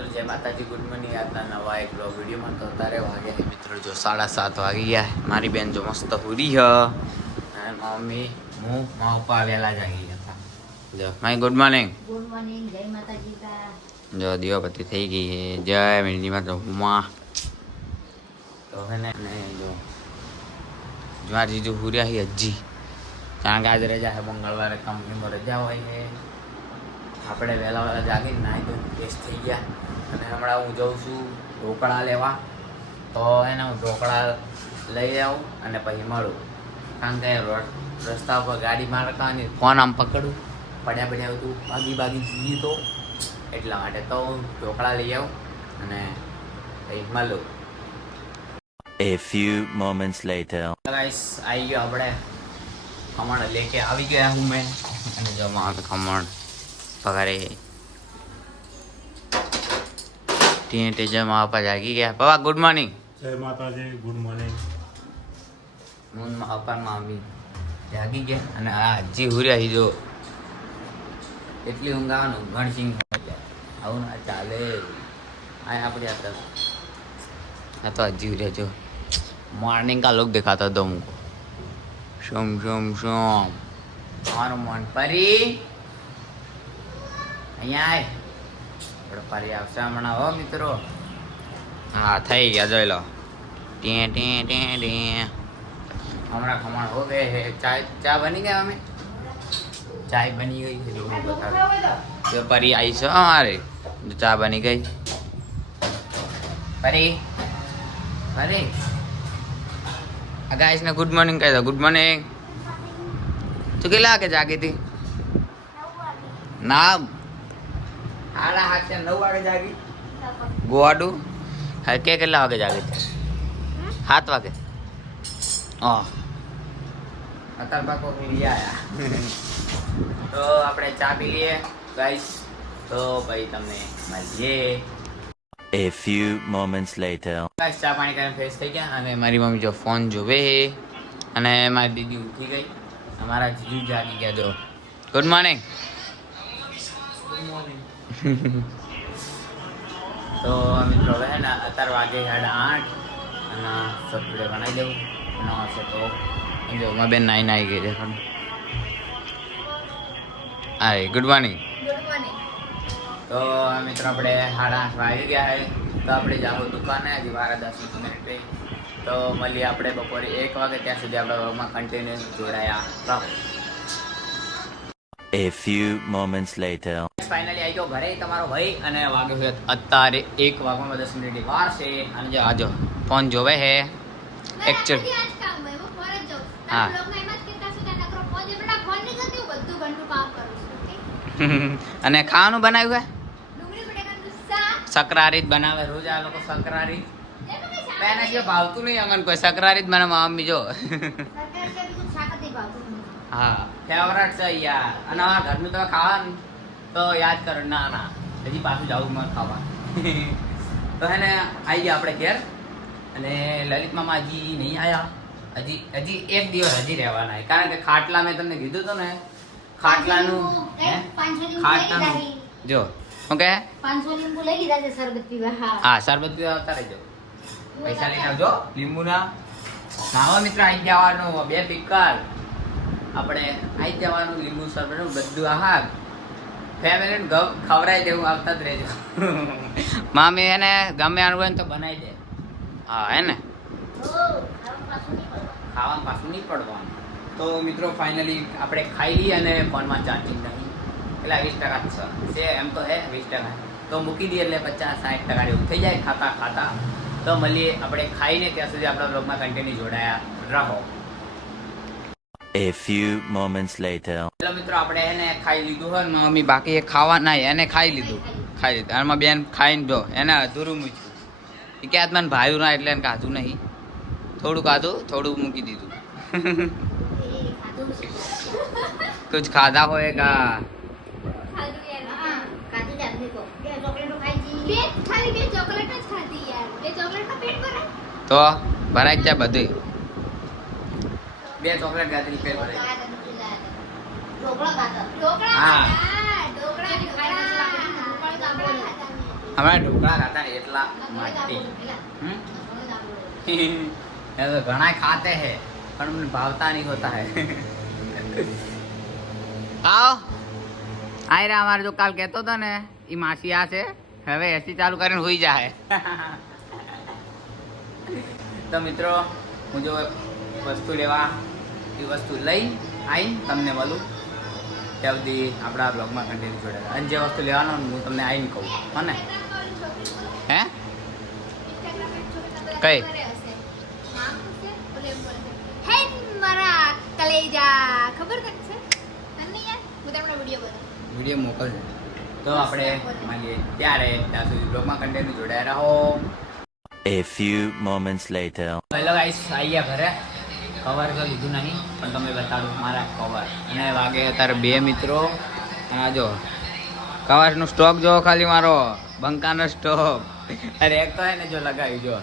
મિત્રો જય માતાજી ગુડ મોર્નિંગ આજના નવા એક બ્લોગ વિડીયોમાં તો અત્યારે વાગ્યા છે મિત્રો જો સાડા સાત વાગી ગયા. મારી બેન જો મસ્ત હુરી હ. અને મમ્મી હું મા પપ્પા વહેલા જાગી ગયા જો my good morning good morning જય માતાજી જો દિવાપતિ થઈ ગઈ છે. જય મેળીમાં માતા માં તો હે જો જ્વારી જીજુ હુર્યા છે હજી. કારણ કે આજે રજા છે મંગળવારે કંપનીમાં રજા હોય છે. આપણે વહેલા વહેલા જાગી નાહી તો ફ્રેશ થઈ ગયા. અને હમણાં હું જઉં છું ઢોકળા લેવા. તો એને હું ઢોકળા લઈ આવું અને પછી મળું. કારણ કે રસ્તા ઉપર ગાડી મારકાની ફોન આમ પકડું. પડ્યા પડ્યા હતું ભાગી ભાગી જઈએ તો. એટલા માટે તો હું ઢોકળા લઈ આવું અને પછી મળું. A few moments later. Guys આવી ગયો આપણે. ખમણ લેકે આવી ગયા હું મેં. અને જો મારે ખમણ પગારે ત્યાં તે જમા પપ્પા જાગી ગયા પપ્પા ગુડ મોર્નિંગ જય માતાજી ગુડ મોર્નિંગ મૂન પપ્પા મામી જાગી ગયા અને આ જે હુર્યા જો એટલી ઊંઘ આવવાનું ઘણસિંહ આવું ના ચાલે આ આપણે આ આ તો હજી હુર્યા જો મોર્નિંગ કા લોક દેખાતો હતો હું સોમ સોમ સોમ મારું મન પરી અહીંયા આય થોડો ફરી આવશે હમણાં હો મિત્રો હા થઈ ગયા જોઈ લો ટે ટે ટે ટે હમણાં ખમણ હો ગયે ચા ચા બની ગયા અમે ચાય બની ગઈ છે લોકો બતાવે જો પરી આવી છે અમારે ચા બની ગઈ પરી પરી ગાઈસ ને ગુડ મોર્નિંગ કહી દો ગુડ મોર્નિંગ તું કેટલા વાગે જાગી હતી ના સાડા સાત નવ વાગે જાગી. ગોવાડું? હા કે કેટલા વાગે જાગે હતી સાત વાગે? ઓહ અત્યાર પાકો આયા. તો આપણે ચા પી લઈએ ગાઈસ તો ભાઈ તમને મળીએ. A few moments later. Guys ચા પાણી કરીને ફ્રેશ થઈ ગયા અને મારી મમ્મી જો ફોન જોવે હે અને મારી દીદી ઉઠી ગઈ. અમારા જીજુ જાગી ગયા જો. ગુડ મોર્નિંગ તો મિત્રો હવે ને અત્યારે વાગે સાડા આઠ અને સપડે બનાવી દઉં ન હશે તો જો માં બેન નાઈ નાઈ ગઈ છે. પણ hi good morning good morning તો મિત્રો આપણે સાડા આઠ વાગી ગયા છે તો આપણે જાઓ દુકાને હજી બાર દસ મિનિટ રહી તો મળીએ આપણે બપોરે એક વાગે ત્યાં સુધી આપણે વર્ગમાં કન્ટિન્યુ જોડાયા રહો. A few moments later. Finally આવી ગયો. ઘરે તમારો ભાઈ અને વાગ્યો છે અત્યારે એક વાગવામાં દસ મિનિટની વાર છે. અને જો આજો ફોન જોવે છે. Actual. હા. અને ખાવાનું બનાવ્યું હે સકરારી જ બનાવે રોજ આ લોકો સકરારી બેને જે ભાવતું નહીં અંગન કોઈ સકરારી જ. બનાવે મમ્મી જો હા ફેવરેટ છે યાર. અને આ ઘરનું તમે ખાવાનું. તો યાદ કરો ના ના. હજી પાછું જવું મને ખાવા. તો હે ને આવી ગયા આપણે ઘેર. અને લલિત મામા હજી નહીં આવ્યા હજી હજી એક દિવસ હજી રહેવાના છે. કારણ કે ખાટલા મેં તમને કીધું હતું ને ખાટલાનું ખાટલાનું. જો શું કહે? પાંચસો લીંબુ લઈ લીધા છે શરબત પીવા હા. શરબત પીવા આવતા રહેજો. પૈસા લઈને આવજો. લીંબુના નાવા મિત્ર આવી જવાનું. બે પિક્કર આપણે આવી જવાનું લીંબુ શરબત બધું આહાર. ફેમિલી ખવડાવી દેવું આવતા જ રહેજો. મામી એને ગમે આનું હોય તો બનાવી દે. હા હે ને? ખાવાનું પાછું નહીં પડવાનું. તો મિત્રો ફાઇનલી આપણે ખાઈ લઈએ અને ફોનમાં ચાર્જિંગ નહીં. એટલે વીસ ટકા છે. છે એમ તો હે વીસ ટકા. તો મૂકી દઈએ એટલે પચાસ સાઠ ટકા જેવું થઈ જાય ખાતા ખાતા. તો મળીએ આપણે ખાઈને ત્યાં સુધી આપણા બ્લોગમાં કન્ટિન્યુ જોડાયા રહો. A few moments later. એટલે મિત્રો આપણે એને ખાઈ લીધું હોય ને મમ્મી બાકી એ ખાવા નહીં એને ખાઈ લીધું. ખાઈ લીધું. અને બેન ખાઈને જો એને અધૂરું મૂક્યું. એ કે આજ મને ભાયું ના એટલે એને કાધું નહીં. થોડું કાધું થોડું મૂકી દીધું. કુછ ખાધા હોય કા તો ભરાય જ જાય બધું બે ચોકલેટ ગાતરી પેલ ભરે હમણાં ઢોકળા ખાતા એટલા માટે. ઘણા ખાતે હે પણ મને ભાવતા નહીં હોતા હે. આવો. આયરા અમારે જો કાલ કહેતો હતો ને એ માસી આ છે હવે એસી ચાલુ કરીને હોઈ જાય તો મિત્રો હું જો વસ્તુ લેવા એ વસ્તુ લઈ આવીને તમને મળું. ત્યાં સુધી આપણા બ્લોગમાં કન્ટિન્યુ જોડે અને જે વસ્તુ લેવાનો હું તમને આવીને કહું. હો? ને હે કઈ વિડિયો મોકલજો. તો આપણે મળીએ ત્યારે. ત્યાં સુધી બ્લોગમાં કન્ટેન્ટ જોડાયા રહો A few moments later. Hello guys આવી ગયા ઘરે. કવર તો લીધું નહીં પણ તમે બતાડું મારા કવર અને વાગે અત્યારે બે મિત્રો. આ જો કવરનો સ્ટોક જો ખાલી મારો બંકાનો સ્ટોક અરે એક તો હે ને જો લગાવ્યું જો.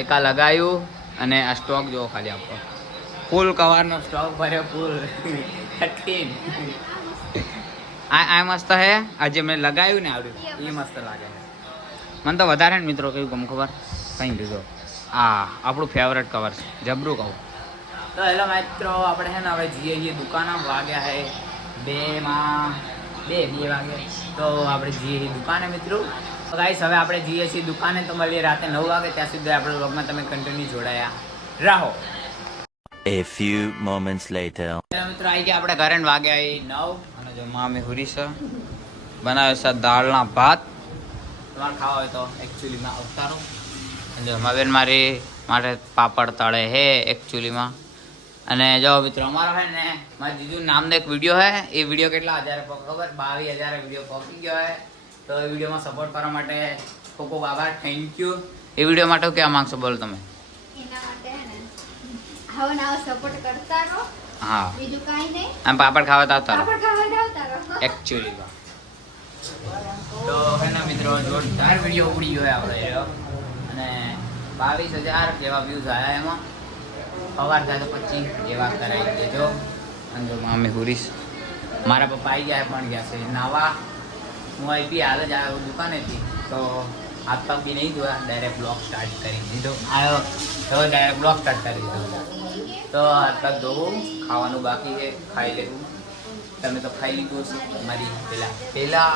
એક આ લગાવ્યું અને આ સ્ટોક જો ખાલી આપણો ફૂલ કવરનો સ્ટોક ભર્યો ફૂલ થર્ટીન આ આ મસ્ત હે? આજે મેં લગાવ્યું ને આવડ્યું એ મસ્ત. લાગે મને તો વધારે ને મિત્રો કયું ગમ ખબર? કઈ લીધો આ આપણું ફેવરેટ કવર છે. જબરું કહું. તો હેલો મિત્રો આપણે છે ને હવે જઈએ છીએ દુકાન. વાગ્યા હે બે માં બે બે વાગે. તો આપણે જઈએ છીએ દુકાને મિત્રો. ગાઈસ હવે આપણે જઈએ છીએ દુકાને. તો મળીએ રાતે નવ વાગે. ત્યાં સુધી આપણે વ્લોગમાં તમે કન્ટિન્યુ જોડાયા રહો. A few moments later. મિત્રો આવી ગયા આપણે ઘરે વાગ્યા એ નવ. અને જો મામી હુરી છે. બનાવ્યો છે દાળના ભાત. તમારે ખાવા હોય તો એકચ્યુઅલીમાં અવતારો અને જો મારી માટે પાપડ તળે હે એકચ્યુઅલીમાં અને જો મિત્રો અમારો હે ને મારા જીજુ નામનો એક વીડિયો હે એ વીડિયો કેટલા હજાર ખબર? બાવીસ હજાર વીડિયો પહોંચી ગયો હે તો એ વિડીયોમાં સપોર્ટ કરવા માટે ખૂબ ખૂબ આભાર. થેન્ક યુ એ વીડિયો માટે કહેવા માંગશો? બોલો તમે. એના હે. આમ પાપડ ખાવા તો આવતા એકચ્યુઅલીમાં તો હે મિત્રો જોરદાર વીડિયો ઉડી ગયો આપણે અને બાવીસ હજાર જેવા વ્યૂઝ આવ્યા એમાં. સવાર થાય તો પચીસ જેવા કરાવી દેજો. અને જો મામી હુરીશ, મારા પપ્પા આવી ગયા પણ ગયા છે. નાવા, હું આવી બી હાલ જ આવ્યો દુકાનેથી. તો હાથ બી નહીં જોયા ડાયરેક્ટ બ્લોક સ્ટાર્ટ કરી દીધો. આવ્યો. તો ડાયરેક્ટ બ્લોક સ્ટાર્ટ કરી દીધો. તો હાથ પગ ખાવાનું બાકી છે, ખાઈ લેવું. તમે તો ખાઈ લીધું છે મારી પેલા પેલા.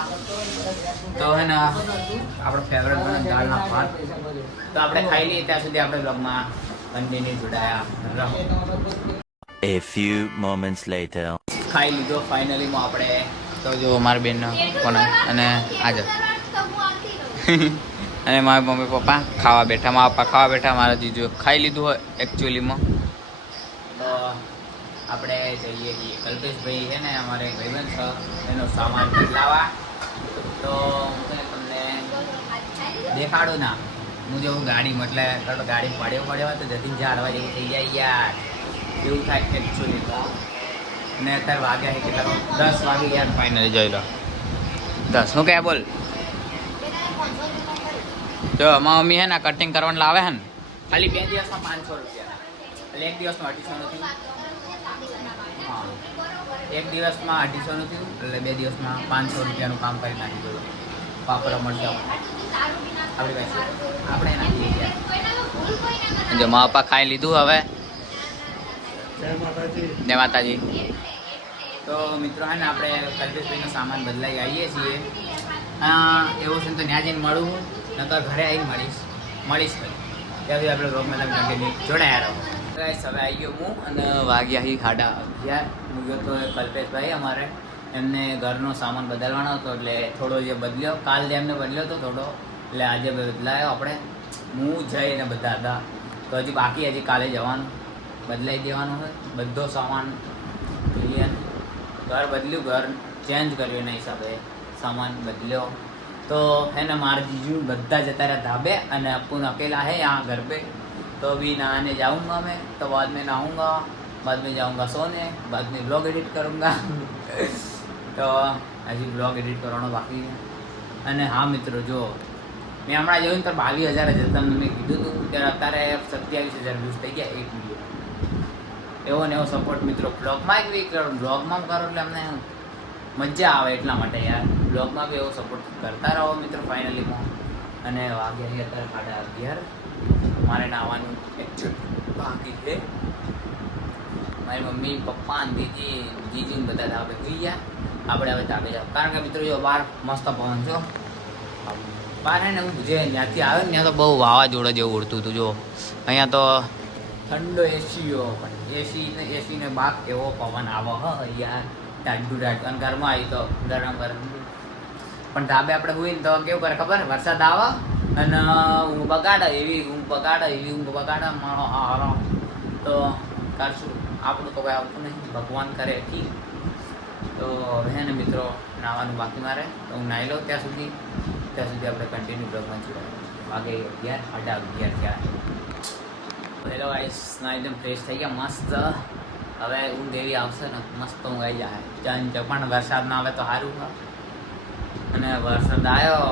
તો હે ને, આપણો ફેવરેટ દાળના ભાત. તો આપણે ખાઈ લઈએ ત્યાં સુધી આપણે બ્લોગમાં કન્ટિન્યુ જોડાયા રહો A few moments later. ખાઈ લીધો ફાઇનલીમાં આપણે. તો જો મારી બેનનો ફોન અને આજે અને મારા મમ્મી પપ્પા ખાવા બેઠા. મારા પપ્પા ખાવા બેઠા. મારા જીજુ ખાઈ લીધું હોય એકચ્યુઅલીમાં તો આપણે જઈએ છીએ. કલ્પેશભાઈ છે ને અમારે ભાઈબંધ છે. એનો સામાન લાવવા. તો હું તમને દેખાડું ના. હું જેવું ગાડી એટલે તો ગાડી પડ્યો પડ્યો તો જતી ઝાડવા જેવું થઈ જાય યાર. એવું થાય કે એકચ્યુઅલી ને અત્યારે વાગ્યા છે કેટલા દસ વાગે યાર ફાઇનલી જોઈ લો. દસ. હું કહે બોલ? જો, અમારા મમ્મી હે ને કટિંગ કરવાનું લાવે હે ને? ખાલી બે દિવસમાં પાંચસો રૂપિયા. એટલે એક દિવસમાં અઢીસોનું થયું. હા. એક દિવસમાં અઢીસોનું થયું. એટલે બે દિવસમાં પાંચસો રૂપિયાનું કામ કરી નાખી દીધું પાપડ મળશે આપણી પાસે. આપણે ગયા. જો મા પપ્પા ખાઈ લીધું હવે. જય માતાજી. તો મિત્રો હે ને આપણે કલ્પેશભાઈનો સામાન બદલાઈ આવીએ છીએ. એવું છે ને તો ત્યાં જઈને મળું. નકર ઘરે આવીને મળીશ. મળીશ ત્યાં સુધી આપણે રોગમાં તમે કન્ટિન્યુ જોડાયા રહો. હવે આવી ગયો હું અને વાગ્યા હી ખાડા અગિયાર. હું ગયો તો કલ્પેશભાઈ અમારે. એમને ઘરનો સામાન બદલવાનો હતો એટલે થોડો જે બદલ્યો કાલ જે એમને બદલ્યો હતો થોડો એટલે આજે બદલાયો આપણે હું જઈ અને બધા હતા તો હજી બાકી હજી કાલે જવાનું બદલાઈ દેવાનું હોય બધો સામાન ક્લિયર ઘર બદલ્યું ઘર ચેન્જ કર્યું એના હિસાબે સામાન બદલ્યો તો है ना मार जीजू બધા જતા રહ્યા ધાબે અને अपन अकेला है यहाँ घर पे तो अभी नहाने जाऊंगा मैं तो बाद में नहाऊंगा बाद में जाऊंगा सोने बाद में ब्लॉग एडिट करूंगा તો હજી બ્લોગ એડિટ કરવાનો બાકી છે. અને હા મિત્રો, જો, મેં હમણાં જોયું તો બાવીસ હજાર જ હતા. મેં કીધું હતું ત્યારે અત્યારે સત્યાવીસ હજાર વ્યૂઝ થઈ ગયા, એક વીડિયો એવો ને એવો સપોર્ટ મિત્રો. બ્લોગમાં એક વીક કરો બ્લોગમાં કરો એટલે અમને મજા આવે એટલા માટે યાર. બ્લોગમાં બી એવો સપોર્ટ કરતા રહો મિત્રો ફાઇનલીમાં અને વાગ્યા છે અત્યારે સાડા અગિયાર. મારે નાવાનું એકચ્યુઅલી બાકી છે. મારી મમ્મી, પપ્પા અને દીદી ને બધા ધાબે થઈ ગયા. આપણે હવે ધાબે જાવ કારણ કે મિત્રો જો બહાર મસ્ત પવન છો બહાર હે ને હું જે ત્યાંથી આવે ને ત્યાં તો બહુ વાવાઝોડા જેવું ઉડતું હતું, જો. અહીંયા તો ઠંડો એસીઓ પણ એસી ને એસી ને બાપ એવો પવન આવો, હ, યાર. ટાટુ ટાટ અને ઘરમાં આવી તો ગરમ ગરમ. પણ ધાબે આપણે ને તો કેવું કરે ખબર? વરસાદ આવે અને ઊંઘ બગાડે, એવી ઊંઘ બગાડે, એવી ઊંઘ બગાડે મારો હારો. તો કરશું આપણું તો કોઈ આવતું નહીં. ભગવાન કરે, ઠીક. તો હવે ને મિત્રો, નાવાનું બાકી મારે. તો હું નાહી લઉં ત્યાં સુધી. ત્યાં સુધી આપણે કન્ટિન્યુ બ્લોગમાં જોડાય વાગે અગિયાર, સાડા અગિયાર ત્યાં હેલો આઈસ ના એકદમ ફ્રેશ થઈ ગયા, મસ્ત. હવે ઊંઘ એવી આવશે ને, મસ્ત હું આવી જાય. ચંચ પણ વરસાદ ના આવે તો સારું અને વરસાદ આવ્યો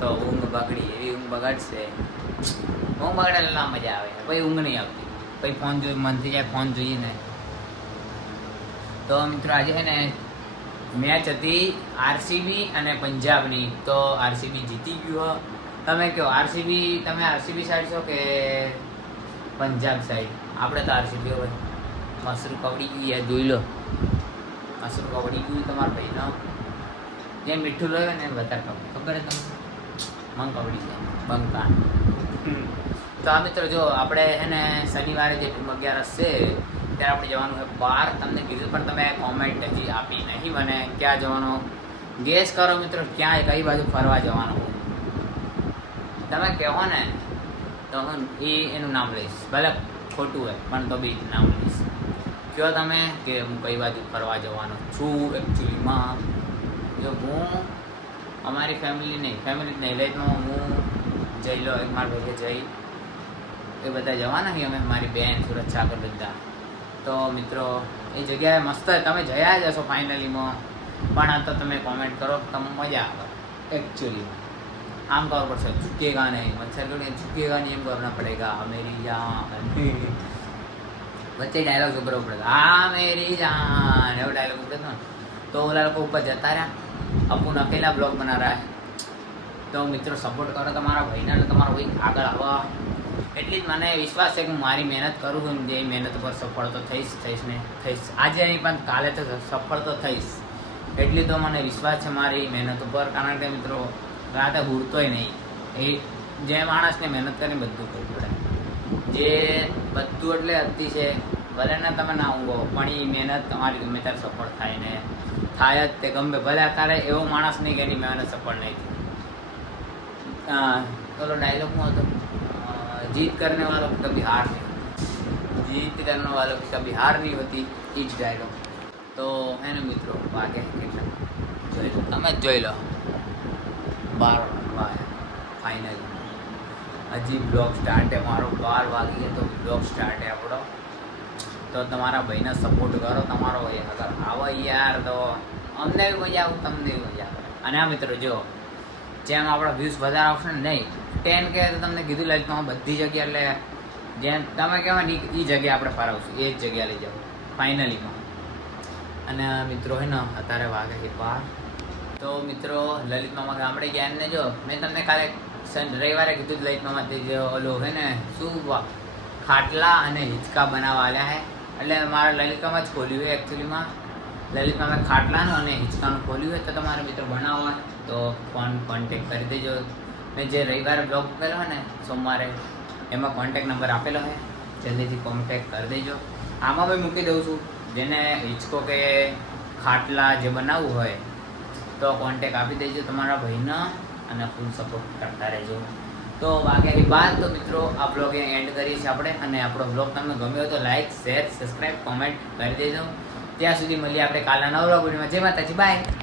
તો ઊંઘ બગડી, એવી ઊંઘ બગડશે. ઊંઘ બગડે ના મજા આવે. પછી ઊંઘ નહીં આવતી. પછી ફોન જોઈ મન જાય ફોન જોઈએ ને તો મિત્રો આજે છે ને મેચ હતી આરસીબી અને પંજાબની. તો આરસીબી જીતી ગયું તમે કહો આરસીબી તમે આરસીબી સાઈડ છો કે પંજાબ સાઈડ આપણે તો આરસીબી હોય. મસરૂ કવડી ગયું યાર જોઈ લો. મસરૂ કવડી ગયું તમારા ભાઈનો જે મીઠું રહ્યું ને વધારે ખબર. ખબર છે તમને? મંગ કવડી જાય બંકા તો આ મિત્રો જો આપણે એને શનિવારે જે ટૂંક અગિયારસ છે ત્યારે આપણે જવાનું છે બહાર તમને કીધું પણ તમે કોમેન્ટ હજી આપી નહીં મને. ક્યાં જવાનું? ગેસ કરો મિત્રો, ક્યાં, કઈ બાજુ ફરવા જવાનું? તમે કહો ને, તો હું એ, એનું નામ લઈશ. ભલે ખોટું હોય, પણ તો બી નામ લઈશ. કહો તમે કે હું કઈ બાજુ ફરવા જવાનો છું એકચ્યુઅલીમાં જો હું, અમારી ફેમિલી નહીં ફેમિલી નહીં લઈ હું જઈ લો, એક મારા ભેગે જઈ. એ બધા જવાના અમે, મારી બેન, સુરત, સાગર, બધા. તો મિત્રો, એ જગ્યાએ મસ્ત તમે જયા જ હશો ફાઇનલીમાં. પણ આ તો તમે કોમેન્ટ કરો તમને મજા આવે. એકચ્યુઅલી આમ કરવું પડશે ઝુકેગા નહીં. મચ્છર ગણી ઝુકેગા નહીં એમ કરना પડેગા મેરી જાન. વચ્ચે ડાયલોગ ઉભરો પડે હા મેરી જાન. એવો ડાયલોગ ઉભરે તો. ઓલા લોકો ઉપર જતા રહ્યા. અપુન અકેલા બ્લોગ બના રહ્યા. તો મિત્રો સપોર્ટ કરો તમારા ભાઈને અને તમારા ભાઈ આગળ આવવા એટલી જ મને વિશ્વાસ છે કે હું મારી મહેનત કરું છું જે મહેનત ઉપર સફળ તો થઈશ થઈશ ને થઈશ. આજે નહીં, પણ કાલે તો સફળ તો થઈશ. એટલી તો મને વિશ્વાસ છે મારી મહેનત ઉપર, કારણ કે મિત્રો રાતે ઉડતોય નહીં. એ જે માણસને મહેનત કરીને બધું કરવું પડે. જે બધું એટલે અતિ છે, ભલે ને તમે ના ઊંઘો, પણ એ મહેનત તમારી ગમે ત્યારે સફળ થાય ને થાય જ તે. ગમે ભલે અત્યારે એવો માણસ નહીં કે એની મહેનત સફળ નહીં થઈ પેલો ડાયલોગમાં હતો. જીત કરને વાળો કભી હાર નહીં જીત કરને વાળો કભી હાર નહીં હોતી એ જ ડાયલોગ તો એને મિત્રો વાગે કેટલા જોઈ લો. તમે જ જોઈ લો. બાર ફાઇનલ હજી બ્લોગ સ્ટાર્ટ છે. મારો બાર વાગી ગયો તો બ્લોગ સ્ટાર્ટ છે આપણો. તો તમારા ભાઈને સપોર્ટ કરો. તમારો અગર આવો યાર તો. અમને બી મજા આવું, તમને મજા આવે. અને આ મિત્રો જો જેમ આપણા વ્યૂઝ વધારે આવશે નહીં ટેન કે તો તમને કીધું લાઈફમાં બધી જગ્યા એટલે જેમ તમે કહેવાય ને એ જગ્યા આપણે ફરાવશું એ જ જગ્યા લઈ જાઓ ફાઇનલીમાં અને મિત્રો હે ને, અત્યારે વાગે છે બાર. તો મિત્રો લલિત મામા ગામડે ગયા એમને જો, મેં તમને કાલે રવિવારે કીધું લલિત મામા તે જે ઓલો હે ને, શું ખાટલા અને હિંચકા બનાવવા આવ્યા હે. એટલે મારા લલિતમાં જ ખોલ્યું એકચ્યુઅલીમાં લલિતમાં ખાટલાનું અને હિંચકાનું ખોલ્યું હોય તો તમારે મિત્રો બનાવવા તો ફોન કોન્ટેક કરી દેજો. મેં જે રવિવારે બ્લોગ મૂકેલો ને, સોમવારે, એમાં કોન્ટેક નંબર આપેલો છે જલ્દીથી કોન્ટેક કરી દેજો. આમાં બી મૂકી દઉં છું. જેને હિંચકો કે ખાટલા જે બનાવવું હોય, તો કોન્ટેક આપી દેજો તમારા ભાઈને અને ફૂલ સપોર્ટ કરતા રહેજો. તો વાગ્યાની બાદ તો મિત્રો આ બ્લોગ એન્ડ કરીએ છીએ આપણે. અને આપણો બ્લોગ તમને ગમ્યો તો લાઇક શેર સબસ્ક્રાઈબ કોમેન્ટ કરી દેજો. ત્યાં સુધી મળીએ આપણે કાલના નવરા વિડીયોમાં જય માતાજી બાય.